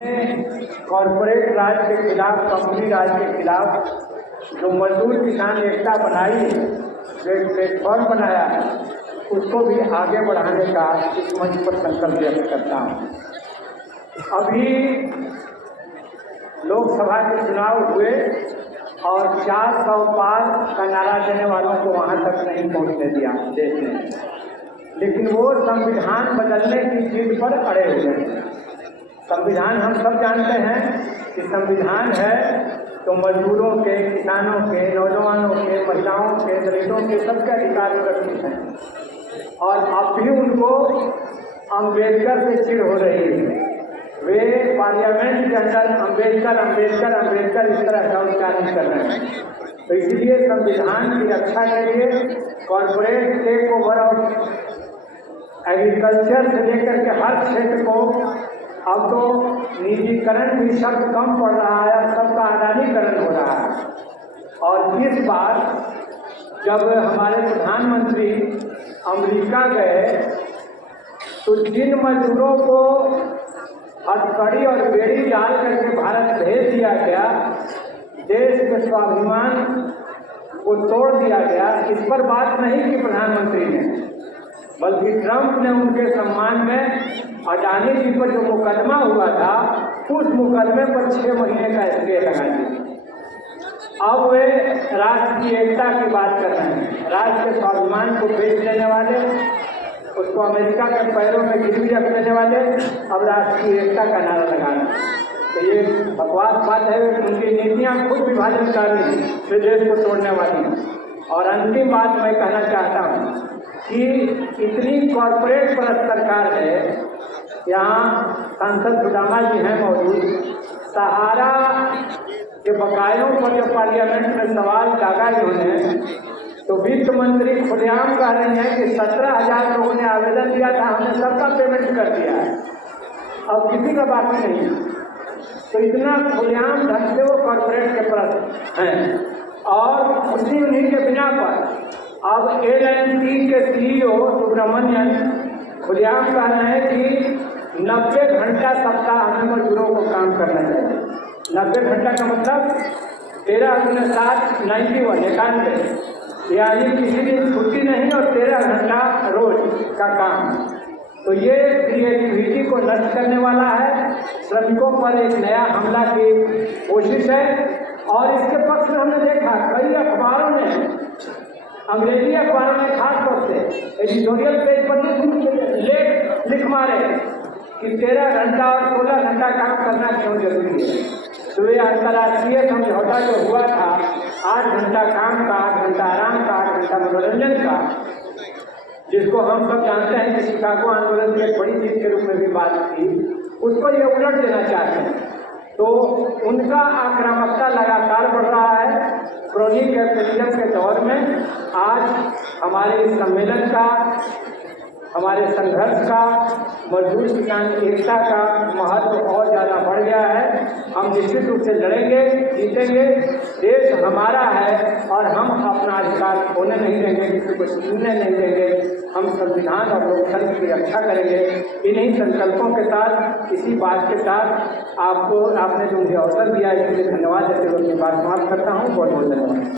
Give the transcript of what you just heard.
Corporate राज के खिलाफ, company राज के खिलाफ जो मजदूर किसान एकता बनाई, जो एक प्लेटफॉर्म बनाया है, उसको भी आगे बढ़ाने का इस मंच पर संकल्प व्यक्त करता हूँ। अभी लोकसभा के चुनाव हुए और 400 पार का नारा देने वालों को वहाँ तक नहीं पहुँचने दिया देश ने, लेकिन वो संविधान बदलने की जिद पर अड़े हुए हैं। संविधान हम सब जानते हैं कि संविधान है तो मजदूरों के, किसानों के, नौजवानों के, महिलाओं के, दलितों के सबके अधिकार सुरक्षित हैं और अब भी उनको अम्बेडकर से चिढ़ हो रही है। वे पार्लियामेंट के अंदर अम्बेडकर इस तरह का उच्चारण कर रहे हैं। तो इसलिए संविधान की रक्षा के लिए corporate takeover of agriculture से लेकर के हर क्षेत्र को अब तो निजीकरण भी शब्द कम पड़ रहा है, सबका अदानीकरण हो रहा है। और इस बार जब हमारे प्रधानमंत्री अमेरिका गए तो जिन मजदूरों को हथकड़ी और बेड़ी डाल करके भारत भेज दिया गया, देश के स्वाभिमान को तोड़ दिया गया, इस पर बात नहीं की प्रधानमंत्री ने, बल्कि ट्रंप ने उनके सम्मान में अडानी जी पर जो मुकदमा हुआ था, उस मुकदमे पर 6 महीने का स्टे लगा दिया। अब वे राष्ट्र की एकता की बात कर रहे हैं। राष्ट्र के स्वाभिमान को बेच देने वाले, उसको अमेरिका के पैरों में गिरवी रख देने वाले अब राष्ट्र की एकता का नारा लगा रहे हैं। तो ये बकवास बात है। उनकी नीतियाँ खुद विभाजनकारी हैं, देश को तोड़ने वाली हैं। और अंतिम बात मैं कहना चाहता हूँ कि इतनी कॉर्पोरेट परस्त सरकार है, यहाँ सांसद सुदामा जी हैं मौजूद, सहारा के बकायों पर जब पार्लियामेंट में सवाल दागा इन्होंने, तो वित्त मंत्री खुलेआम कह रहे हैं कि 17,000 लोगों ने आवेदन दिया था, हमने सबका पेमेंट कर दिया है, अब किसी का बाकी नहीं है। तो इतना खुलेआम ढंग से वो कॉर्पोरेट के परस्त हैं। और उन्हीं के बिना पर अब LNT के CEO सुब्रमण्यन खुलेआम कह रहे हैं कि 90 घंटा सप्ताह हमें मजदूरों को काम करना चाहिए। 90 घंटा का मतलब 13×7 91 यानी किसी दिन छुट्टी नहीं और 13 घंटा रोज का काम। तो ये क्रिएटिविटी को नष्ट करने वाला है, श्रमिकों पर एक नया हमला की कोशिश है। और इसके पक्ष में हमने देखा कई अखबारों ने, अंग्रेजी अखबारों ने खास तौर से एडिटोरियल पेज पर लिख मारे कि 13 घंटा और 16 घंटा काम करना क्यों जरूरी है। तो ये अंतर्राष्ट्रीय समझौता जो हुआ था 8 घंटा काम का, 8 घंटा आराम का, 8 घंटा मनोरंजन का, जिसको हम सब जानते हैं कि शिकागो आंदोलन की एक बड़ी चीज के रूप में भी बात थी, उसको ये उलट देना चाहते हैं। तो उनका आक्रामकता लगातार बढ़ रहा है। क्रोनी कैपिटलिज्म के दौर में आज हमारे इस सम्मेलन का, हमारे संघर्ष का, मजदूर किसान एकता का महत्व और ज़्यादा बढ़ गया है। हम निश्चित रूप से लड़ेंगे, जीतेंगे। देश हमारा है और हम अपना अधिकार खोने नहीं देंगे, किसी को छीनने नहीं देंगे। हम संविधान और लोकतंत्र की रक्षा करेंगे। इन्हीं संकल्पों के साथ, इसी बात के साथ आपने जो मुझे अवसर दिया, इसके लिए धन्यवाद देते हुए अपनी बात समाप्त करता हूँ। बहुत बहुत धन्यवाद।